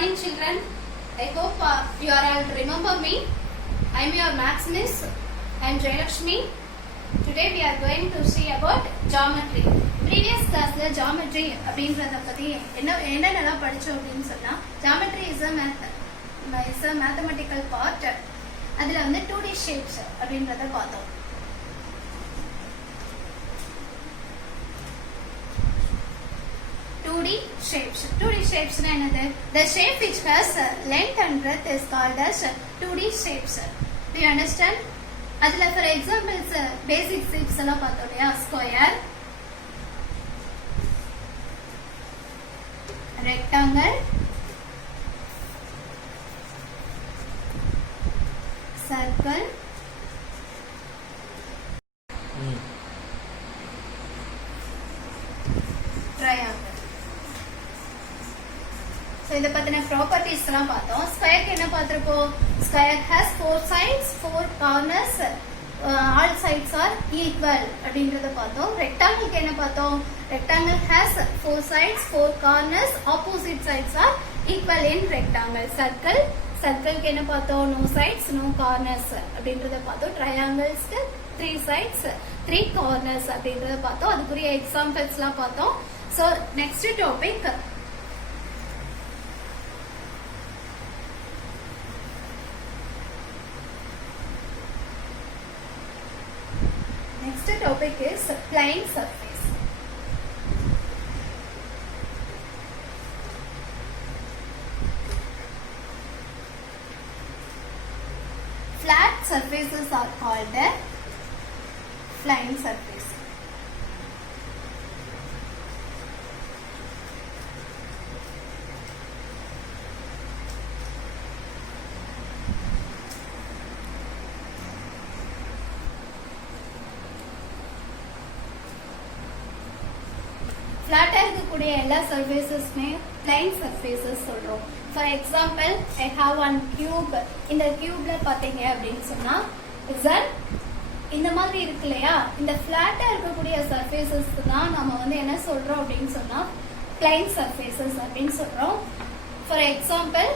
morning, children. I hope you are all remember me. I am your maths miss. I am Jayalakshmi. Today we are going to see about geometry. Previous class la geometry அப்படிங்கறத பத்தி என்னென்னலாம் படிச்சோம் அப்படினு சொன்னா geometry is a mathematical part. அதுல வந்து 2D shapes அப்படிங்கறத பார்த்தோம். 2D shapes na enadhu? The shape which has length and breadth is called as 2D shapes. Do you understand? adula for examples basic shapes la paathoya. Square, rectangle, circle, triangle. So இத பத்தின properties எல்லாம் பார்த்தோம். Square க்கு என்ன பார்த்திருக்கோம்? Square has 4 sides, 4 corners, all sides are equal அப்படிங்கறத பார்த்தோம். Rectangle க்கு என்ன பார்த்தோம்? Rectangle has 4 sides, 4 corners, opposite sides are equal in rectangle. Circle க்கு என்ன பார்த்தோம்? No sides, no corners அப்படிங்கறத பார்த்தோம். Triangles க்கு 3 sides, 3 corners அப்படிங்கறத பார்த்தோம். அதுக்குரிய examples எல்லாம் பார்த்தோம். So next topic, is plane surface. Flat surfaces are called a plane surface. Flat இருக்கக்கூடிய எல்லா surfacesமே plane surfaces சொல்றோம். For example, I have one cube. இந்த cubeல பாத்தீங்க அப்படின்னு சொன்னா இந்த மாதிரி இருக்கு இல்லையா, இந்த flat இருக்கக்கூடிய surfaces தான் நம்ம வந்து என்ன சொல்றோம் அப்படின்னு சொன்னா plane surfaces அப்படின்னு சொல்றோம். For example,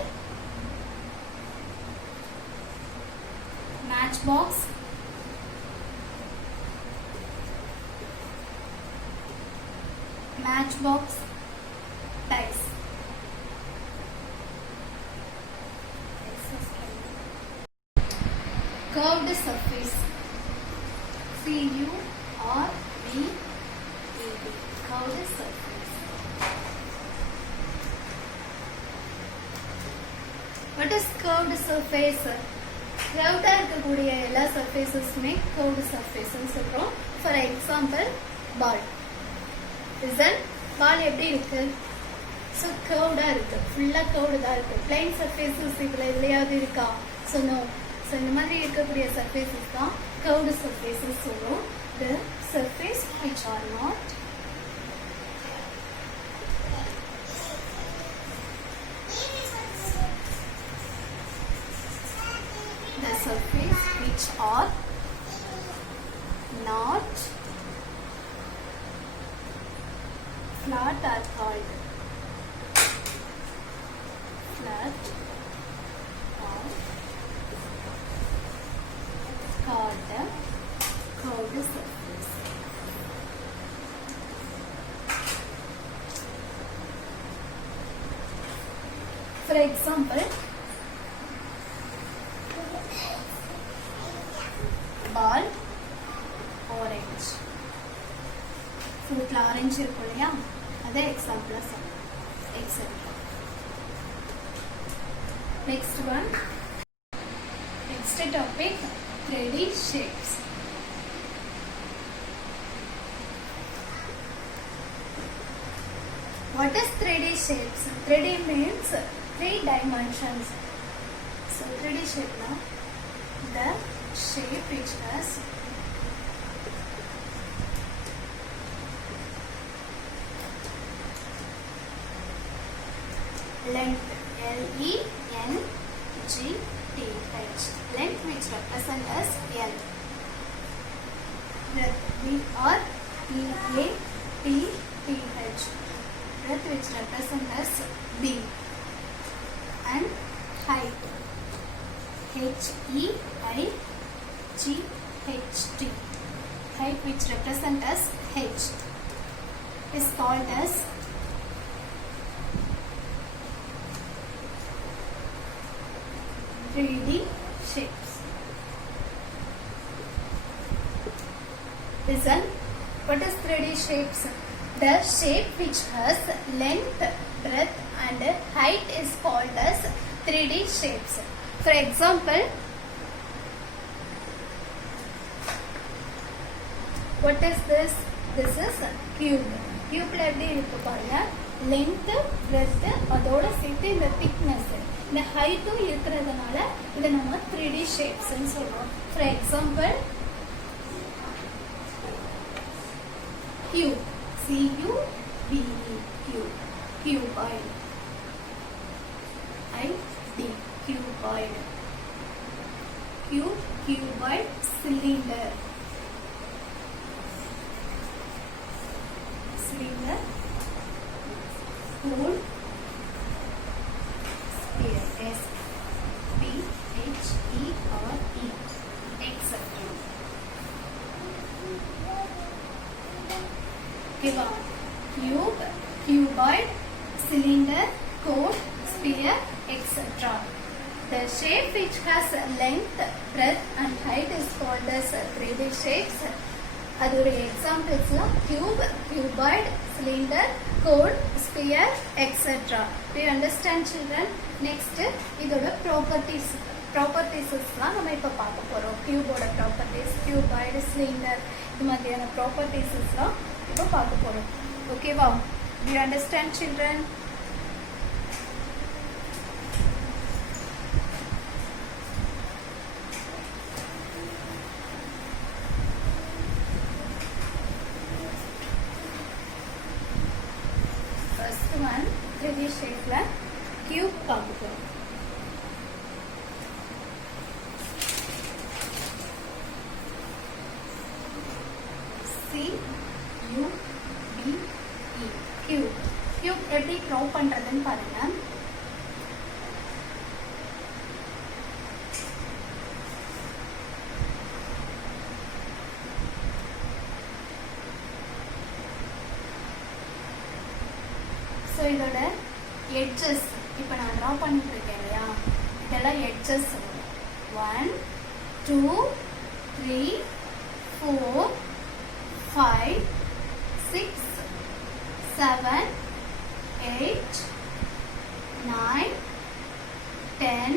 matchbox, tiles. Curved surface, C-U-R-V-E-D, curved surface. What is curved surface? Curved இருக்கக்கூடிய எல்லா surfacesமே curved surface னு சொல்றோம். For example, ball. பால் எப்படி இருக்கு? So curved இருக்கு, ஃபுல்லா curved தான் இருக்கு. Plane surfaces இதுல எதுலயாவது இருக்கா? So no. So இந்த மாதிரி இருக்கக்கூடிய surfaces தான் curved surfaces சொல்றோம். The surface which are not flat are called curved surface. For example, ball, orange. Fruitla orange இருக்கும் இல்லையா, அதே எக்ஸாம்பிளா சொல்றேன். Next one, next topic, 3D shapes. What is 3D shapes? 3D means 3 dimensions. So 3D shape now, the shape which has length, L-E-N-G-T-H, length which represent as L. Breadth, B-R-E-A-T-T-H, breadth which represent as B. H-E-I-G-H-T. Height which represent as H is called as 3D shapes. Listen, what is 3D shapes? The shape which has length, breadth and height is called as 3D shapes. For example, what is this? This is cube. Cube la eppadi irukku parunga, length, breadth adoda சேர்த்து இந்த thickness இந்த height இருக்குறதுனால இத நம்ம 3D shapes ன்னு சொல்றோம். For example, cube, C-U-B-E, cube, cuboid, I-D, cuboid, cube, cuboid, cylinder, cylinder, cone, sphere, S-P-H-E-R-E, etc. Cube, cuboid, cylinder, cone, sphere, etc. The shape which has length, breadth and height is called as 3D shapes. அதோட examples cube, cuboid, cylinder, cone, sphere, etc. Do you understand children? Next, இதோட properties லாம் நம்ம இப்ப பார்க்க போறோம். Cubeோட properties, cuboid, cylinder இது மாதிரியான properties லாம் இப்ப பார்க்க போறோம். ஓகேவா? Do you understand children? First one 3D shape ல cube பார்க்க போறோம். C-U-B-E, cube. Cube எப்படி draw பண்றதுன்னு பாருங்க. So இதோட edges இப்ப நான் draw பண்ணிட்டு இருக்கேன் இல்லையா, இதெல்லாம் edges 1 2 3 4 5 6 7 8 9 10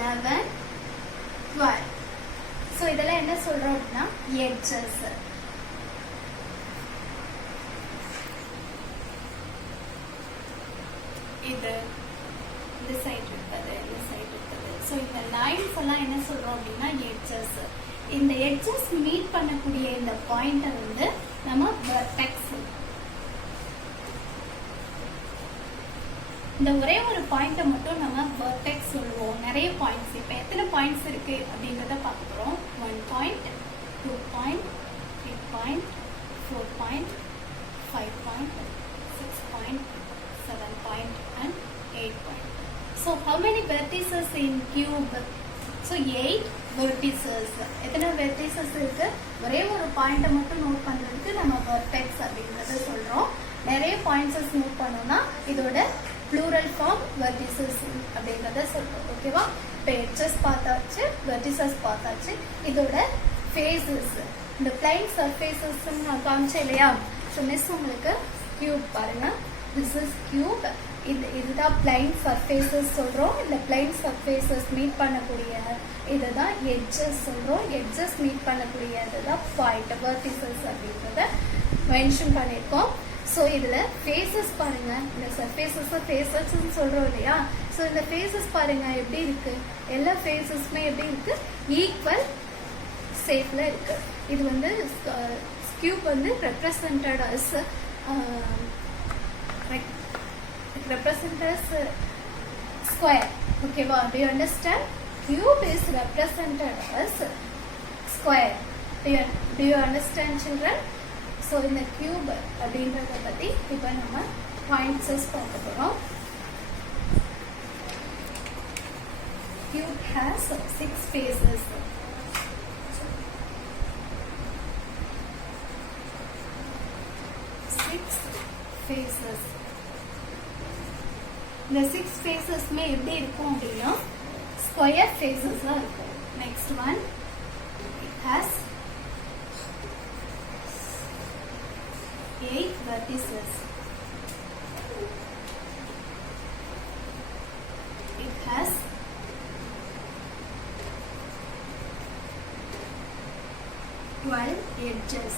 11 12. So இதெல்லாம் என்ன சொல்றோம் அப்படின்னா edges. இது இந்த சைடு இருக்குது, இந்த சைடு இருக்குது. ஸோ இந்த லைன்ஸ் எல்லாம் என்ன சொல்றோம் அப்படின்னா edges. இந்த edges மீட் பண்ணக்கூடிய இந்த பாயிண்ட்டை வந்து நம்ம vertex. இந்த ஒரே ஒரு பாயிண்ட்டை மட்டும் நம்ம vertex சொல்லுவோம். நிறைய பாயிண்ட்ஸ், இப்போ எத்தனை பாயிண்ட்ஸ் இருக்கு அப்படின்றத பார்க்க போறோம். 1 பாயிண்ட், 2 பாயிண்ட், 3 பாயிண்ட், 4 பாயிண்ட், 5 பாயிண்ட், 6 பாயிண்ட், 7 point and 8 point. So how many vertices in cube? So 8 vertices. எத்தனை vertices இருக்கு? ஒரே ஒரு பாயிண்ட்டை மட்டும் நோட் பண்றதுக்கு நம்ம vertex அப்படிங்கறத சொல்றோம். நிறைய பாயிண்ட்ஸ் நோட் பண்ணோம்னா இதோட plural form vertices அப்படிங்கறத சொல்றோம். ஓகேவா? இப்போ edges பார்த்தாச்சு, vertices பார்த்தாச்சு. இதோட faces, இந்த plane surfaces நான் காமிச்சேன் இல்லையா? ஸோ மிஸ் உங்களுக்கு cube பாருங்க. This is cube. இதுதான் plane surfaces சொல்றோம். இந்த plane surfaces மீட் பண்ணக்கூடிய இதுதான் edges சொல்றோம். edges மீட் பண்ணக்கூடிய இதுதான் point vertices அப்படிங்கறத மென்ஷன் பண்ணிருக்கோம். ஸோ இதுல faces பாருங்க, இந்த surfaces faces சொல்றோம் இல்லையா? ஸோ இந்த faces பாருங்க எப்படி இருக்கு, எல்லா facesமே எப்படி இருக்கு, ஈக்குவல் ஷேப்ல இருக்கு. இது வந்து cube வந்து represented as square. Okay, wow. Do you understand? Cube is represented as square. Do you understand children? So in the cube அப்படிங்கறத பத்தி இப்போ நம்ம points பார்க்க போறோம். Cube has 6 faces. Faces. The 6 faces में எப்படி இருக்கும் அப்படின்னா square faces இருக்கும். Next one, it has 8 vertices. It has 12 edges.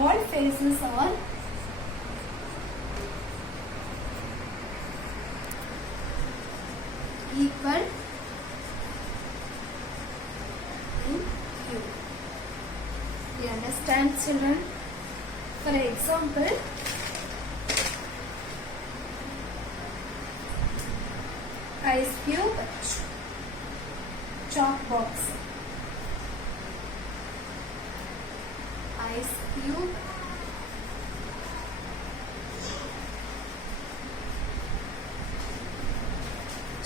All faces are equal in cube. You understand, children? For example, ice cube, chalk box. Ice cube,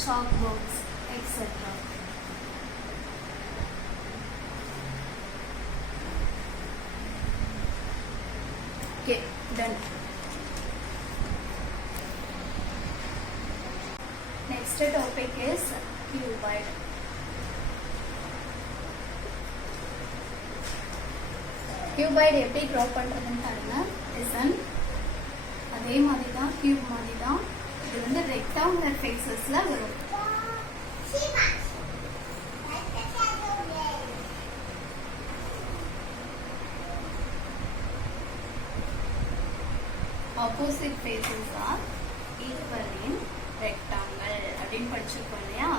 chalk box, etc. Okay, done. Next topic is cuboid. Cuboid எப்படி draw பண்றதுன்னு பாருங்க. Listen. அதே மாதிரி தான் cube மாதிரி தான். இது வந்து rectangular facesல வரும். Opposite faces are equal in rectangle அப்படின்னு படிச்சிருக்கோம் இல்லையா?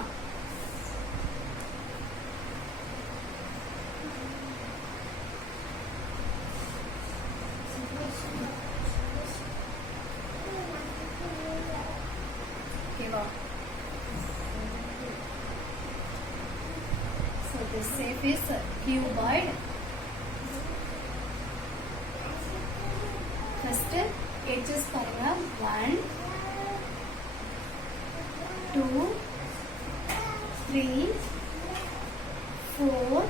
So this shape is cuboid. First edges பாருங்க 1 2 3 4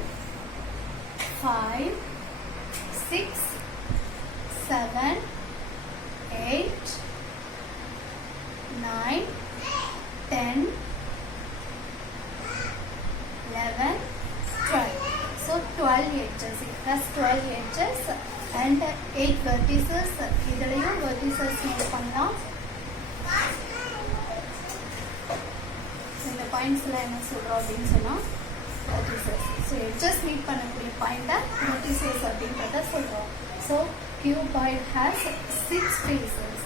5 6 7 8 9 10 11 12. So 12 edges. It has 12 edges and 8 vertices. இதுலயும் vertices நோட் பண்ணலாம். இந்த பாயிண்ட்ஸ்ல என்ன சொல்றோம் அப்படின்னு சொன்னா vertices. So edges மீட் பண்ணக்கூடிய பாயிண்ட vertices அப்படின்றத சொல்றோம். So cuboid has 6 faces.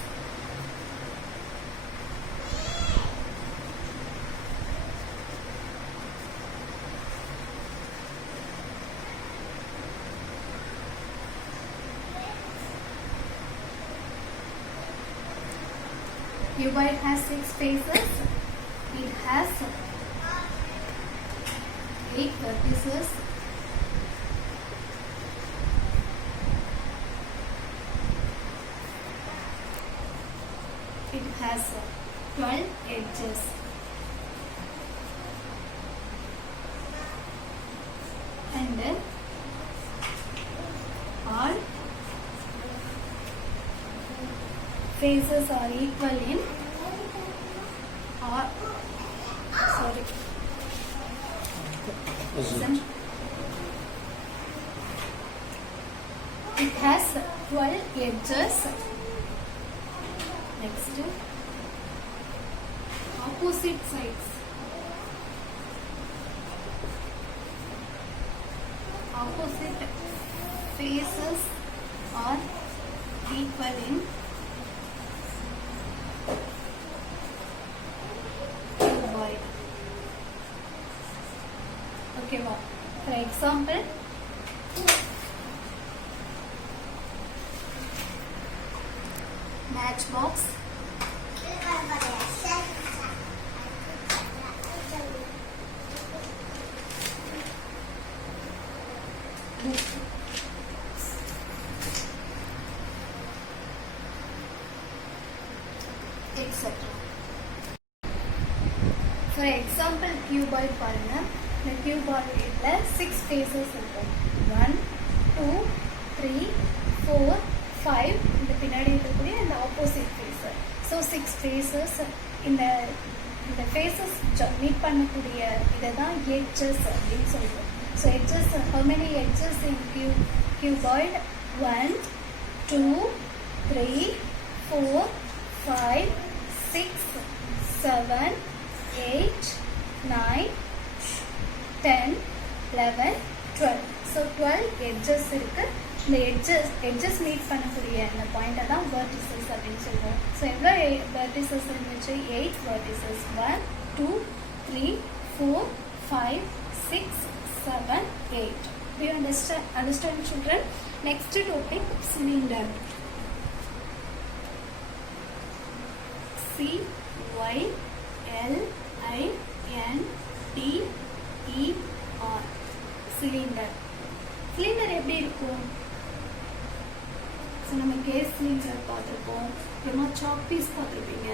Cuboid has 6 faces. It has 8 vertices. It has 12 edges. And all faces are equal in it has 12 edges. Next, opposite sides. Opposite faces are equal in cuboid. Okay, wow. For example, matchbox, for example cuboid பாருங்க. இந்த கியூபாய்டில் 6 ஃபேஸஸ் இருக்கும். 1 2 3 4 5 இந்த பின்னாடி இருக்கக்கூடிய இந்த opposite face. So 6 ஃபேஸஸ். இந்த இந்த ஃபேஸஸ் மீட் பண்ணக்கூடிய இதை தான் எட்ஜஸ் அப்படின்னு சொல்கிறோம். So edges, how many edges in cuboid? 1 2 3 4 5 6 7 8 9 10 11 12. ஸோ 12 edges இருக்கு. இந்த எட்ஜஸ் மீட் பண்ணக்கூடிய இந்த பாயிண்டை தான் வெர்டிசஸ் அப்படின்னு சொல்லுவோம். ஸோ எவ்வளோ வெர்டிசஸ் இருந்துச்சு? 8 வெர்டிசஸ். 1 2 3 4 5 6 7 8. Do you understand children? Next topic, cylinder. cylinder. cylinder. cylinder எப்படி இருக்கும்? ஸோ நம்ம கேஸ் சிலிண்டர் பார்த்துருப்போம், அப்புறமா சாக் பீஸ் பார்த்துருப்பீங்க.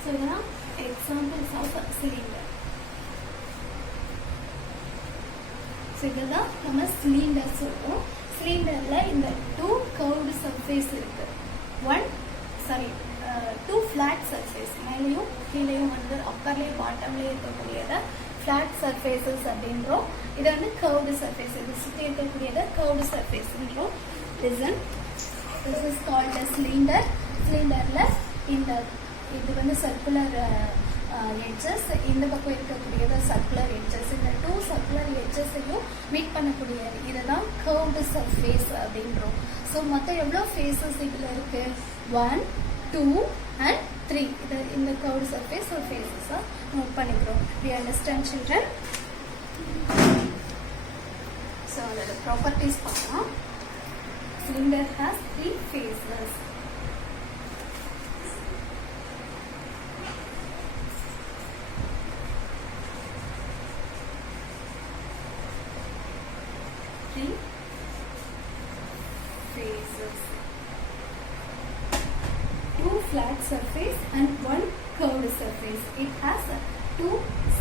ஸோ இதெல்லாம் எக்ஸாம்பிள்ஸ் ஆஃப் சிலிண்டர். ஸோ இதுதான் நம்ம சிலிண்டர் சொல்லுவோம். சிலிண்டரில் இந்த 2 கர்வ்டு சர்ஃபேஸ் இருக்கு. 2 ஃப்ளாட் சர்ஃபேஸ், மேலேயும் கீழேயும் வந்து அப்பர்லேயும் பாட்டம்லேயும் இருக்கக்கூடியதை ஃப்ளாட் சர்ஃபேஸஸ் அப்படின்றோம். இதை வந்து கர்வ்டு சர்ஃபேஸ், இது சுற்றி இருக்கக்கூடியதை கர்வ்டு சர்ஃபேஸ்ன்றோம். This is called a cylinder. சிலிண்டரில் இது வந்து சர்க்குலர் எட்ஜஸ், இந்த பக்கம் இருக்கக்கூடியது சர்க்குலர் எட்ஜஸ். இந்த 2 சர்க்குலர் எட்ஜஸையும் மீட் பண்ணக்கூடிய இதை தான் கர்வ்டு சர்ஃபேஸ் அப்படின்றோம். ஸோ மொத்தம் எவ்வளோ ஃபேஸஸ் இதில் இருக்கு? 1 2 and 3. இது இந்த கர்வ்டு சர்ஃபேஸ் ஒரு ஃபேஸஸாக நோட் பண்ணிக்கிறோம். We understand children? ஸோ அதோட ப்ராப்பர்ட்டிஸ் பார்க்கலாம். Cylinder has 3 faces. Two flat surface and 1 curved surface. It has 2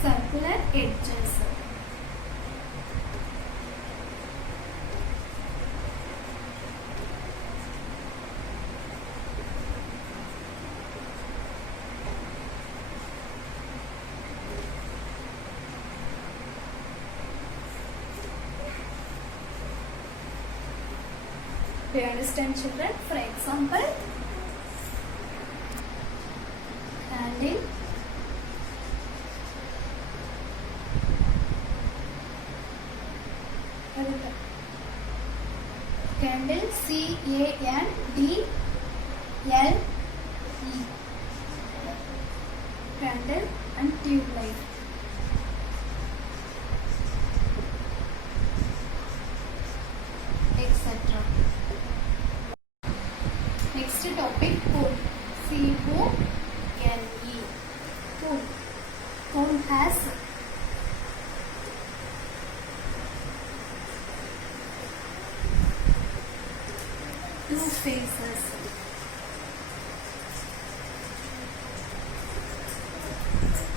circular edges. Do you understand children? For example, candle, candle, C-A-N-D-L-E, candle and tube light. Next topic, cone. C-O-N-E. Cone. Cone has two faces.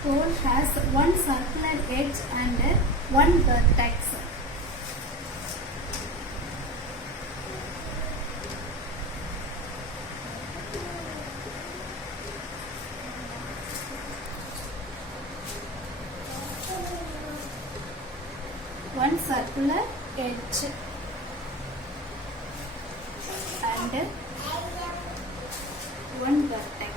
Cone has 1 circular edge and 1 vertex. One circular edge and 1 vertex.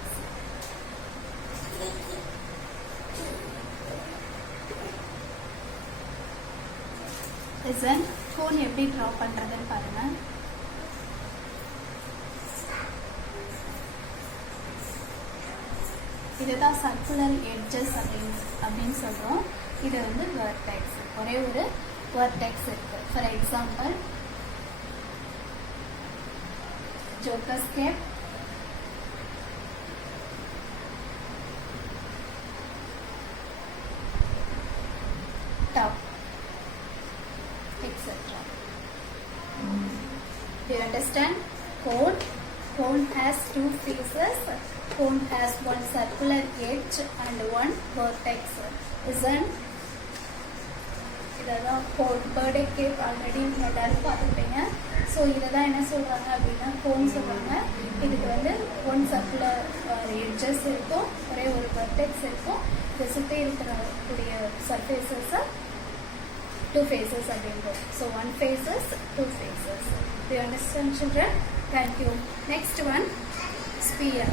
Listen, cone எப்படி draw பண்றதுன்னு பாருங்க. இதுதான் circular edges அப்படின்னு சொல்றோம். இது வந்து vertex. ஒரே ஒரு vertex இருக்கு. For example, joker's cap, top, etc. Do you understand? Cone Cone has two faces. Cone has one circular edge and one vertex. Isn't இதெல்லாம் பர்த்டே கேக் ஆல்ரெடி நீங்கள் எல்லாரும் பார்த்துருப்பீங்க. ஸோ இதை தான் என்ன சொல்கிறாங்க அப்படின்னா கோன் சொல்கிறாங்க. இதுக்கு வந்து ஒன் சர்க்குலர் எட்ஜஸ் இருக்கும், ஒரே ஒரு வெர்டெக்ஸ் இருக்கும். இதை சுற்றி இருக்கிறக்கூடிய சர்ஃபேஸஸை two faces அப்படின்றோம். So one faces, two faces. Do you understand, children? Thank you. Next one, sphere.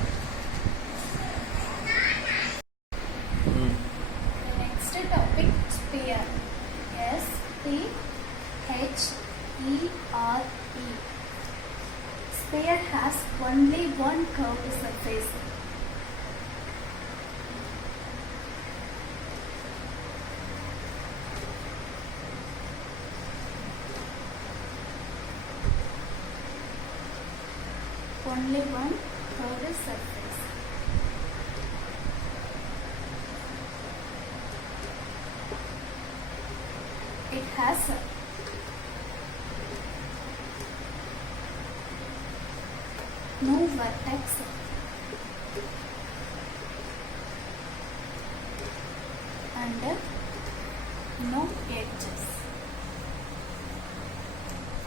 Next topic, sphere. S-P-H-E-R-E. Sphere has only one curved surface. Only one curved surface. It has no vertex and no edges.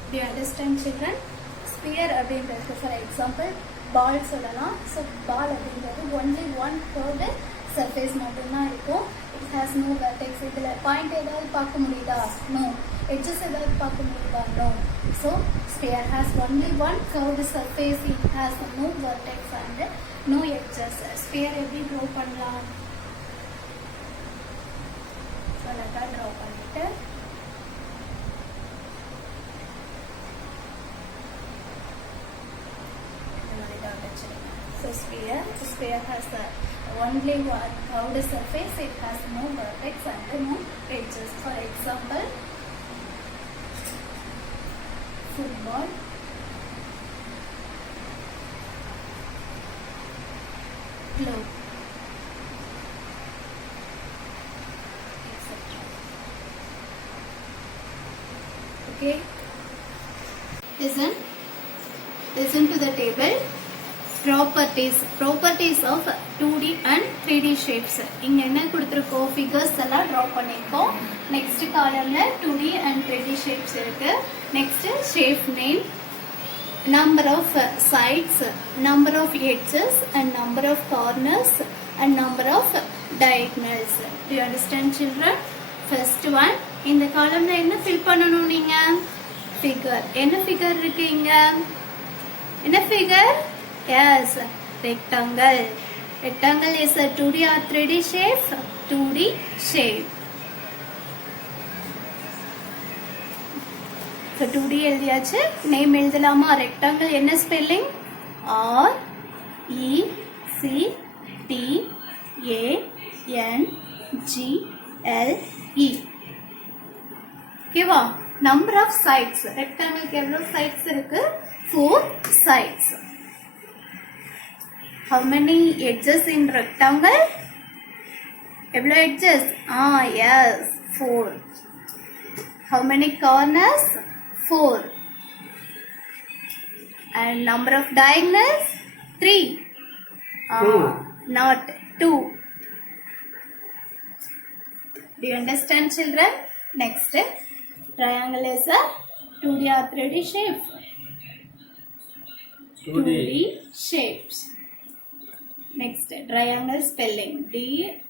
Do you understand, children? Sphere அப்படின்றது for example ball சொல்லலாம். So பால் அப்படின்றது only one curved surface மட்டும்தான் இருக்கும். It has no vertex. இதில் point ஏதாவது பார்க்க முடியுதா? No. Edges ஏதாவது பார்க்க முடியுதா? No. So sphere has only one curved surface. It has no vertex and no edges. Sphere எப்படி ட்ரா பண்ணலாம்? அழகாக ட்ரா பண்ணிட்டு so sphere has only one curved surface. It has no vertex and no edges. For example, football, globe, etc. Okay, listen to the table. Properties of 2D and 3D shapes. இங்க என்ன கொடுத்திருக்கோம்? figures எல்லாம் draw பண்ணிருக்கோம். next columnல 2D and 3D shapes இருக்கு. next shape name, number of sides, number of edges and number of corners and number of diagonals. Do you understand, children? First one, இந்த columnல என்ன fill பண்ணணும் நீங்க? figure. என்ன figure இருக்கு இங்க? என்ன figure? Yes, rectangle. Rectangle is a 2D or 3D shape? 2D shape. So 2D எழுதியாச்சு. நேம் எழுதலாமா? rectangle என்ன spelling? R E C T A N G L E. ஓகேவா? number of sides. rectangle எவ்வளவு sides இருக்கு? 4 sides. How many edges in rectangle? எவ்வளோ edges? Yes, 4. How many corners? 4. And number of diagonals? 3. Not 2. Do you understand, children? Next, triangle is a 2D or 3D shape? 2D shapes. Next, triangle spelling D-R-I-A-N-G-L-E.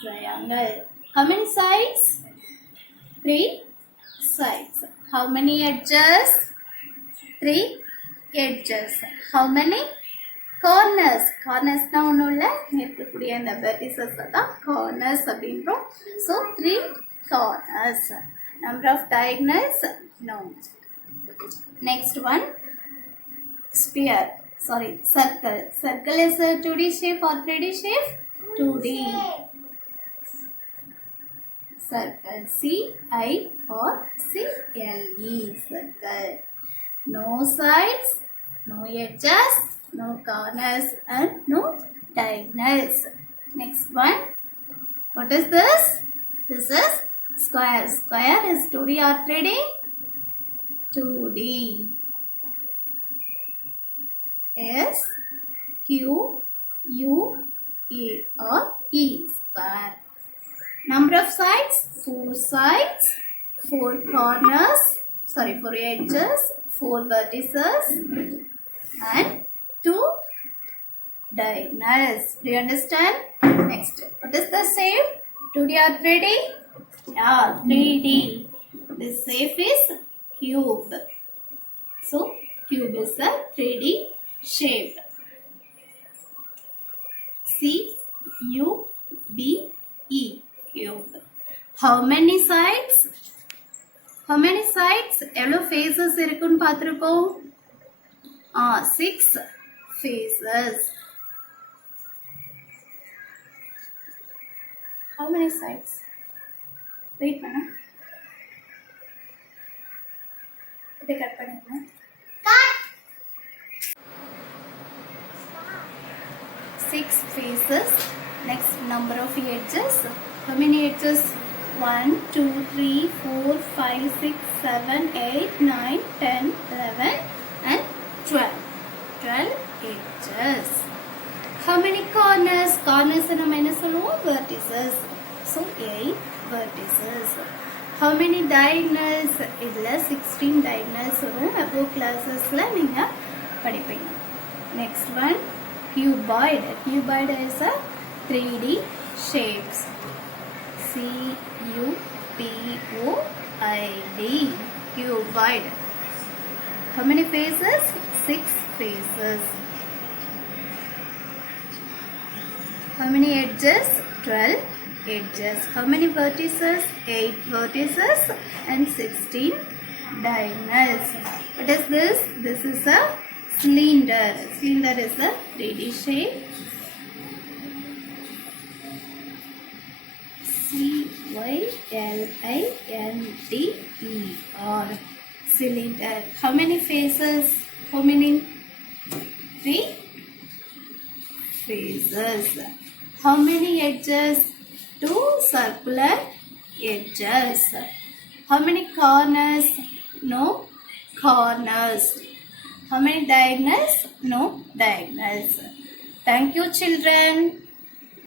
Triangle. How many sides? 3 sides. How many edges? 3 edges. How many corners? Corners na onnulla இருக்கக்கூடிய அந்த vertices தான் corners அப்படின்றோம். So 3 corners. Number of diagonals? No. Next one, sphere. Sorry, circle. Circle is a 2D shape or 3D shape? 2D. Circle. C-I-R-C-L-E. Circle. No sides, no edges, no corners and no diagonals. Next one. What is this? This is square. Square is 2D or 3D? 2D. S Q U A R E, square. Number of sides, 4 sides, 4 corners, 4 edges, 4 vertices and 2 diagonals. Do you understand? Next, what is the shape? 2D or 3D? Yeah, 3D. This shape is cube. So, cube is a 3D shape. C-U-B-E, cube. How many sides? How many sides? எவ்வளோ faces இருக்குன்னு பார்த்திருப்போம்? 6 faces. How many sides? Wait பண்ண. இதை கட் பண்ணிடுங்க. Six faces. Next, number of edges. How many edges? 1, 2, 3, 4, 5, 6, 7, 8, 9, 10, 11 and 12. 12 edges. How many corners? Corners நம்ம என்ன சொல்லுவோம்? Vertices. So 8 vertices. How many diagonals? இதுல 16 diagonals வரும். above classes-ல நீங்க படிப்பீங்க. Next one, cuboid. Cuboid is a 3D shapes. C-U-B-O-I-D. Cuboid. How many faces? 6 faces. How many edges? 12 edges. How many vertices? 8 vertices and 16 diagonals. What is this? This is a cylinder. Cylinder is a 3D shape. C-Y-L-I-N-D-E-R. Cylinder. How many faces? How many? 3 faces. How many edges? 2 circular edges. How many corners? No corners. How many diagonals? No diagonals. Thank you, children.